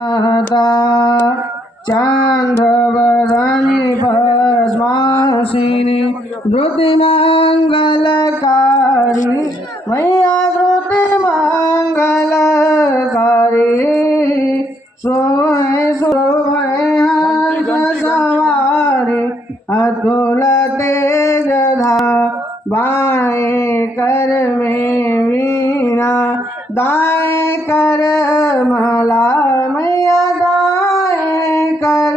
माता चांद्रवदनी पद्मासिनी धृतिमंगलकारी मैया धृतिमंगलकारी सोए शोभे हंस सवारी अतुल तेज बाएं कर में वीणा दाएं कर मला मैया दाएं कर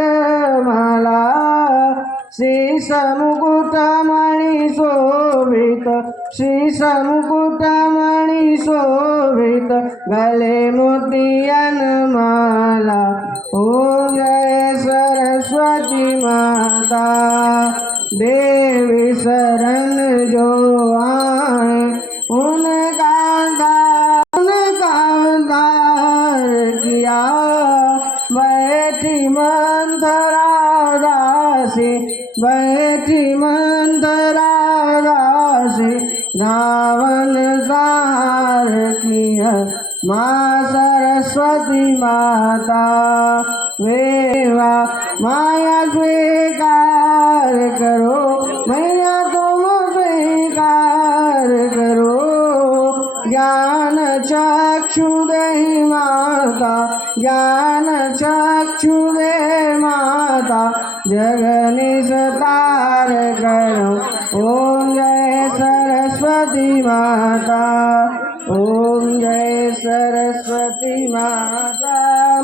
मला शीश मुकुटमणि शोभित शीश मुकुटमणि शोभित गले मोतियन माला ओम जय सरस्वती माता देवी शरण जो आए उनका दार किया बैठी मंथरा दासी बैठी मंथरा दासी रावण सार किया माँ सरस्वती माता वेवा माया स्वीकार करो मैया तुम स्वीकार करो ज्ञान चक्षु दे माता ज्ञान चक्षु दे माता जगनी सतार करो ओम जय सरस्वती माता ओम जय सरस्वती माता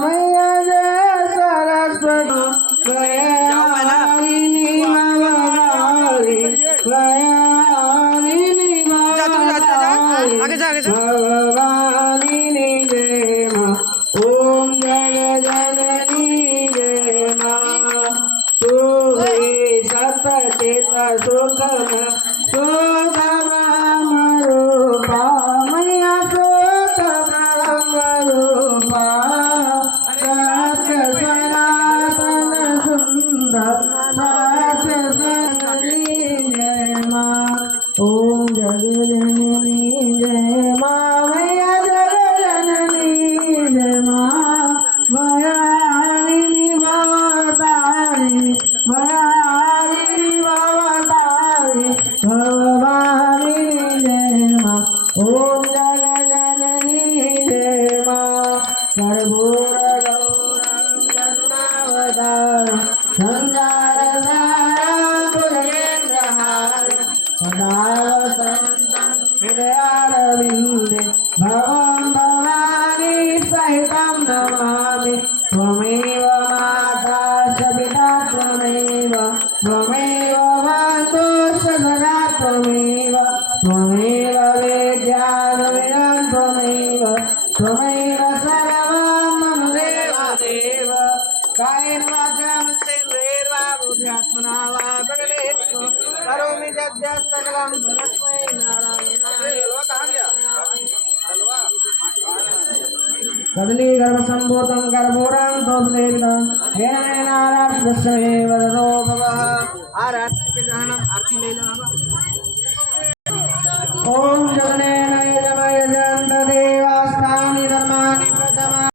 मैया जय सरस्वती गयानी भवानी गयानी भवानी जय माँ ओम जय जननी जय माँ तू ही सतचित सुखम सुखम रूपा मैया सुखम रूपा सत्य सनातन सुंदर सत्य जननी जय माँ ओम जगजननी जय माँ मैया जगजननी जय माँ भयारिणी भवतारिणी भयारिणी भवतारिणी भवानी जय माँ ओम जगजननी जय माँ कर्पूर गौरं करुणावतारं संसारसारं भुजगेन्द्रहारं सदा वसन्तं हृदयारविन्दे भवं भवानी सहितं नमामि त्वमेव माता च पिता त्वमेव त्वमेव मातुश्च सखा त्वमेव त्वमेव विद्याधुविनं त्वमेव त्वमेव सर्वं मम देवदेव कायेन वाचा मनसेन्द्रियैर्वा बुद्ध्यात्मना वा प्रकृतेषु करोमि यद्यत् सकलं परस्मै नारायणाय कदली गर्भ संभूतं कर्पूरं तोपदेवितं हेन नारायणस्य वदतो भवः आरति के गानम आरती ले लो